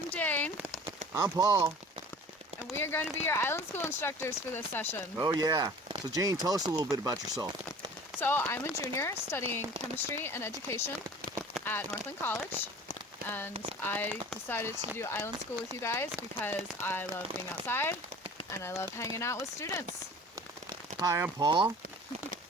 I'm Jane. I'm Paul. And we are going to be your island school instructors for this session. Oh yeah. So Jane, tell us a little bit about yourself. So I'm a junior studying chemistry and education at Northland College. And I decided to do island school with you guys because I love being outside and I love hanging out with students. Hi, I'm Paul.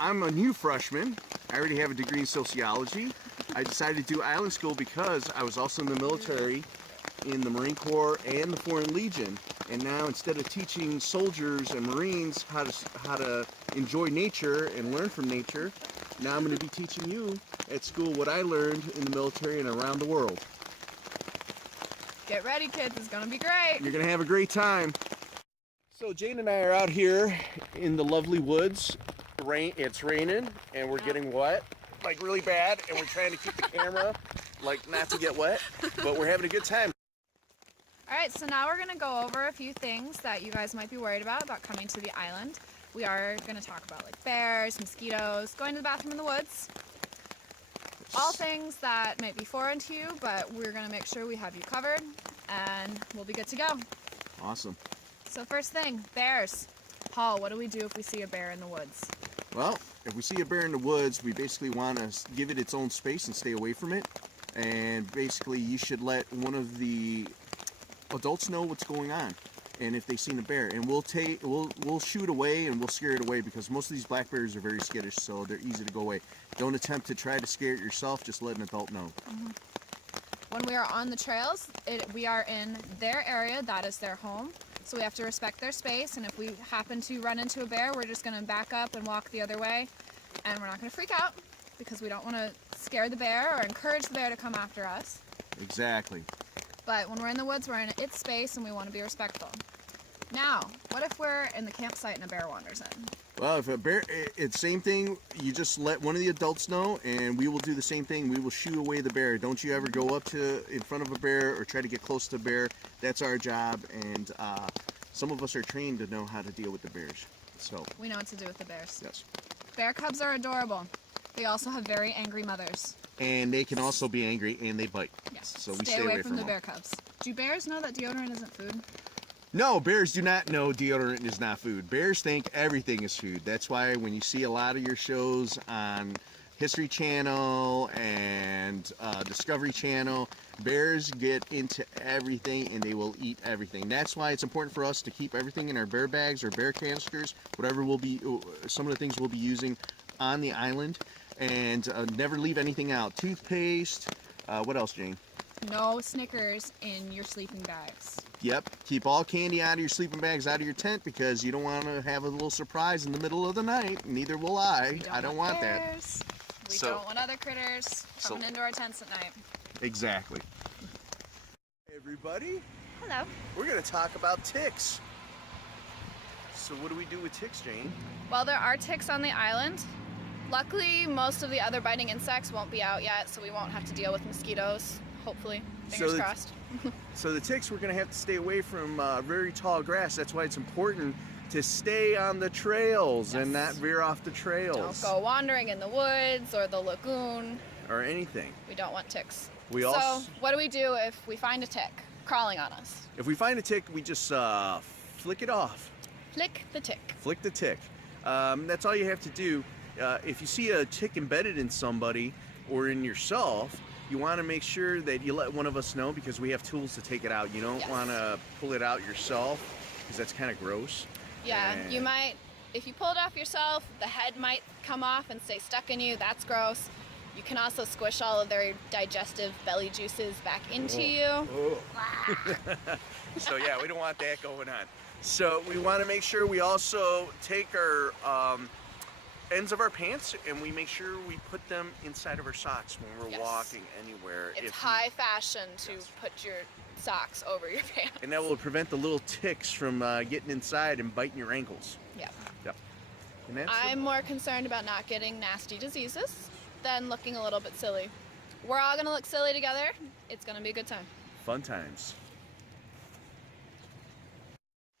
I'm a new freshman. I already have a degree in sociology. I decided to do island school because I was also in the military, in the Marine Corps and the Foreign Legion. And now instead of teaching soldiers and Marines how to enjoy nature and learn from nature, now I'm going to be teaching you at school what I learned in the military and around the world. Get ready, kids. It's going to be great. You're going to have a great time. So Jane and I are out here in the lovely woods. It's raining and we're getting wet, like really bad, and we're trying to keep the camera like not to get wet, but we're having a good time. Alright, so now we're going to go over a few things that you guys might be worried about coming to the island. We are going to talk about like bears, mosquitoes, going to the bathroom in the woods. All things that might be foreign to you, but we're going to make sure we have you covered and we'll be good to go. Awesome. So first thing, bears. Paul, what do we do if we see a bear in the woods? Well, if we see a bear in the woods, we basically want to give it its own space and stay away from it. And basically you should let one of the adults know what's going on, and if they've seen a bear, and we'll shoot away and we'll scare it away, because most of these black bears are very skittish, so they're easy to go away. Don't attempt to try to scare it yourself, just let an adult know. When we are on the trails, we are in their area, that is their home, so we have to respect their space, and if we happen to run into a bear, we're just going to back up and walk the other way, and we're not going to freak out because we don't want to scare the bear or encourage the bear to come after us. Exactly. But when we're in the woods, we're in its space and we want to be respectful. Now, what if we're in the campsite and a bear wanders in? Well, if a bear, it's same thing, you just let one of the adults know, and we will do the same thing. We will shoo away the bear. Don't you ever go up in front of a bear or try to get close to a bear. That's our job, and some of us are trained to know how to deal with the bears. So we know what to do with the bears. Yes. Bear cubs are adorable. They also have very angry mothers. And they can also be angry, and they bite. Yes. So we stay away from the them. bear cubs. Do bears know that deodorant isn't food? No, bears do not know deodorant is not food. Bears think everything is food. That's why when you see a lot of your shows on History Channel and Discovery Channel, bears get into everything and they will eat everything. That's why it's important for us to keep everything in our bear bags or bear canisters, whatever will be some of the things we'll be using on the island, and never leave anything out. Toothpaste, what else, Jane? No Snickers in your sleeping bags. Yep, keep all candy out of your sleeping bags, out of your tent, because you don't want to have a little surprise in the middle of the night. Neither will I. I don't want bears. that. We don't want other critters coming into our tents at night. Exactly. Hey everybody. Hello. We're going to talk about ticks. So what do we do with ticks, Jane? Well, there are ticks on the island. Luckily, most of the other biting insects won't be out yet, so we won't have to deal with mosquitoes, hopefully. Fingers crossed. So the ticks, we're going to have to stay away from very tall grass. That's why it's important to stay on the trails and not veer off the trails. Don't go wandering in the woods or the lagoon. Or anything. We don't want ticks. So what do we do if we find a tick crawling on us? If we find a tick, we just flick it off. Flick the tick. Flick the tick. That's all you have to do. If you see a tick embedded in somebody or in yourself, you want to make sure that you let one of us know, because we have tools to take it out. You don't want to pull it out yourself, because that's kind of gross. Yeah, you might, if you pull it off yourself, the head might come off and stay stuck in you. That's gross. You can also squish all of their digestive belly juices back into you. So yeah, we don't want that going on. So we want to make sure we also take our ends of our pants and we make sure we put them inside of our socks when we're walking anywhere. It's high fashion to put your socks over your pants. And that will prevent the little ticks from getting inside and biting your ankles. Yeah. Yep. And I'm more concerned about not getting nasty diseases than looking a little bit silly. We're all gonna look silly together. It's gonna be a good time. Fun times.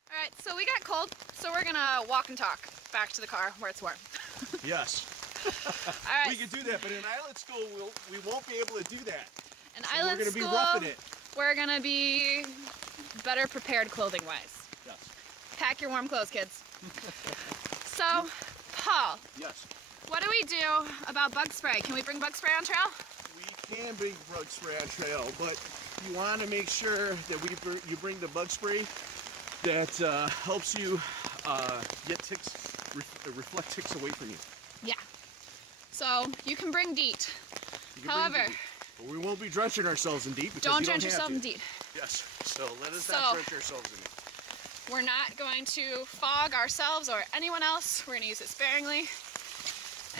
All right, so we got cold, so we're gonna walk and talk back to the car where it's warm. Yes. All right. We can do that, but in island school, we won't be able to do that. In So island we're going to school, be roughing it. we're gonna be better prepared clothing-wise. Yes. Pack your warm clothes, kids. So, Paul. Yes. What do we do about bug spray? Can we bring bug spray on trail? We can bring bug spray on trail, but you want to make sure that you bring the bug spray that helps you get ticks, reflect ticks away from you. Yeah. So you can bring DEET. You can However, bring DEET, but we won't be drenching ourselves in DEET because don't you drench have yourself to. in DEET. Yes. So let us not drench ourselves in it. We're not going to fog ourselves or anyone else. We're going to use it sparingly.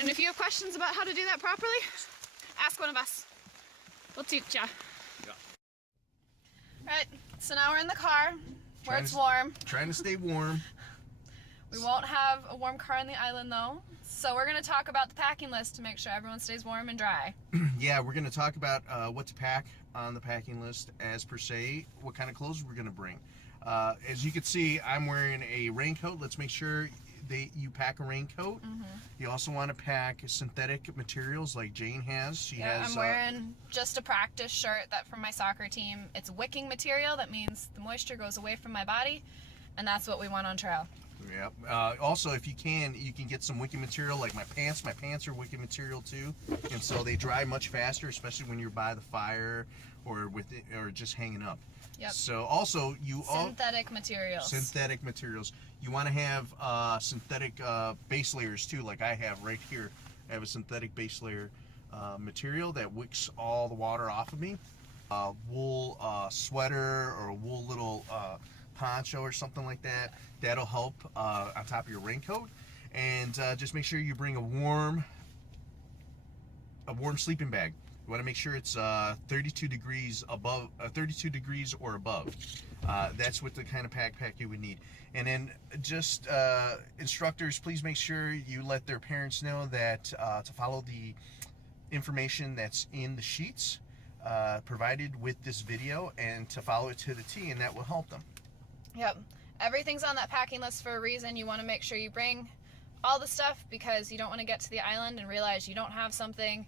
And if you have questions about how to do that properly, ask one of us. We'll teach ya. Yeah. Alright, so now we're in the car where it's warm. Trying to stay warm. We won't have a warm car on the island though. So we're going to talk about the packing list to make sure everyone stays warm and dry. Yeah, we're going to talk about what to pack on the packing list as per se, what kind of clothes we're going to bring. As you can see, I'm wearing a raincoat. Let's make sure you pack a raincoat. You also want to pack synthetic materials like Jane has. I'm wearing just a practice shirt that from my soccer team. It's wicking material. That means the moisture goes away from my body, and that's what we want on trail. Yep. Also, if you can get some wicking material like my pants. My pants are wicking material too, and so they dry much faster, especially when you're by the fire or just hanging up. Yep. So also synthetic materials. Synthetic materials. You want to have synthetic base layers too, like I have right here. I have a synthetic base layer material that wicks all the water off of me. Wool sweater or a wool little poncho or something like that. That'll help on top of your raincoat. And just make sure you bring a warm sleeping bag. You want to make sure it's 32 degrees or above. That's what the kind of pack you would need. And then just instructors, please make sure you let their parents know that to follow the information that's in the sheets provided with this video and to follow it to the T, and that will help them. Yep. Everything's on that packing list for a reason. You want to make sure you bring all the stuff because you don't want to get to the island and realize you don't have something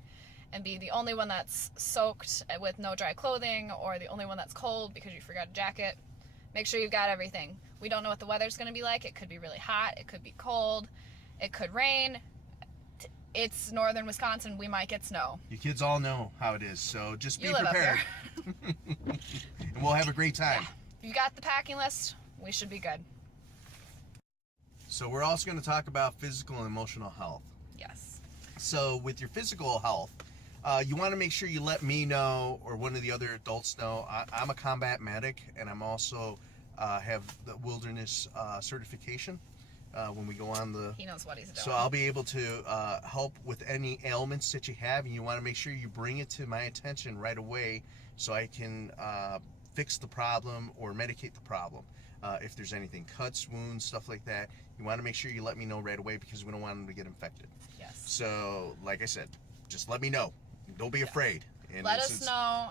and be the only one that's soaked with no dry clothing or the only one that's cold because you forgot a jacket. Make sure you've got everything. We don't know what the weather's going to be like. It could be really hot. It could be cold. It could rain. It's northern Wisconsin. We might get snow. You kids all know how it is, so just be you live prepared. Up here. And we'll have a great time. Yeah. If you got the packing list, we should be good. So we're also going to talk about physical and emotional health. Yes. So with your physical health, you want to make sure you let me know or one of the other adults know. I'm a combat medic, and I'm also have the wilderness certification when we go on the... He knows what he's doing. So I'll be able to help with any ailments that you have, and you want to make sure you bring it to my attention right away so I can fix the problem or medicate the problem. If there's anything, cuts, wounds, stuff like that, you want to make sure you let me know right away because we don't want them to get infected. Yes. So, like I said, just let me know. Don't be afraid. And let us know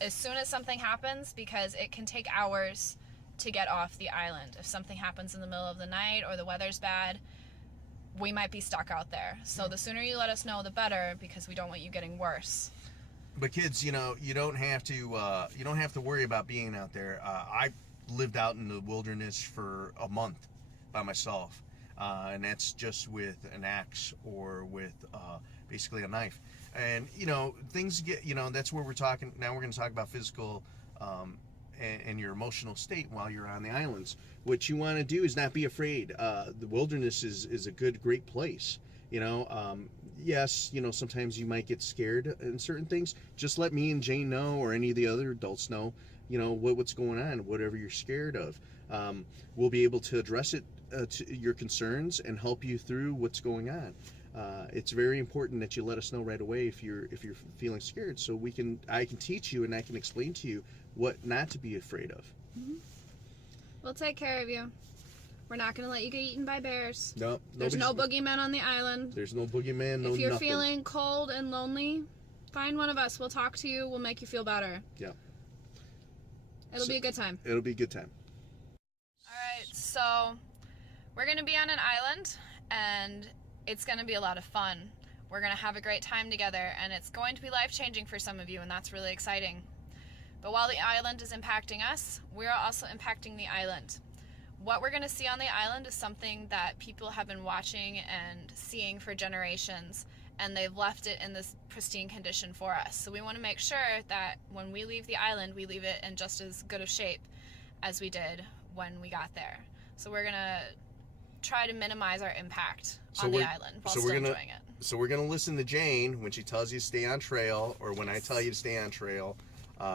as soon as something happens because it can take hours to get off the island. If something happens in the middle of the night or the weather's bad, we might be stuck out there. So the sooner you let us know, the better because we don't want you getting worse. But kids, you don't have to worry about being out there. I lived out in the wilderness for a month by myself, and that's just with an axe or with basically a knife. And things get, that's where we're talking now. We're going to talk about physical and your emotional state while you're on the islands. What you want to do is not be afraid. The wilderness is a great place. Yes, sometimes you might get scared in certain things. Just let me and Jane know, or any of the other adults know, what's going on, whatever you're scared of. We'll be able to address it, to your concerns, and help you through what's going on. It's very important that you let us know right away if you're feeling scared, so I can teach you and I can explain to you what not to be afraid of. Mm-hmm. We'll take care of you. We're not going to let you get eaten by bears. No. There's no boogeyman on the island. There's no boogeyman, no If you're nothing. feeling cold and lonely, find one of us. We'll talk to you. We'll make you feel better. Yeah. It'll be a good time. It'll be a good time. All right, so we're going to be on an island, and it's going to be a lot of fun. We're going to have a great time together, and it's going to be life-changing for some of you, and that's really exciting. But while the island is impacting us, we're also impacting the island. What we're going to see on the island is something that people have been watching and seeing for generations, and they've left it in this pristine condition for us. So we want to make sure that when we leave the island, we leave it in just as good of shape as we did when we got there. So we're going to try to minimize our impact on the island while still enjoying it. So we're going to listen to Jane when she tells you to stay on trail, or when I tell you to stay on trail.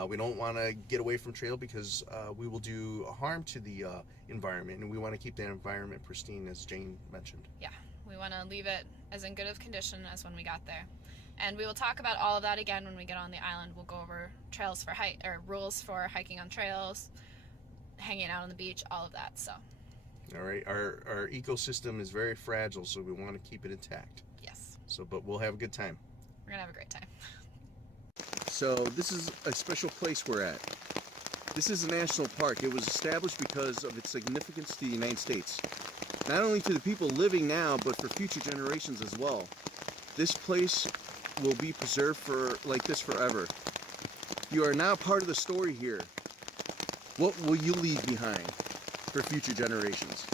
We don't want to get away from trail because we will do harm to the environment, and we want to keep that environment pristine, as Jane mentioned. Yeah, we want to leave it as in good of condition as when we got there. And we will talk about all of that again when we get on the island. We'll go over trails for rules for hiking on trails, hanging out on the beach, all of that. So. All right, our ecosystem is very fragile, so we want to keep it intact. Yes. So, but we'll have a good time. We're gonna have a great time. So this is a special place we're at. This is a national park. It was established because of its significance to the United States. Not only to the people living now, but for future generations as well. This place will be preserved like this forever. You are now part of the story here. What will you leave behind for future generations?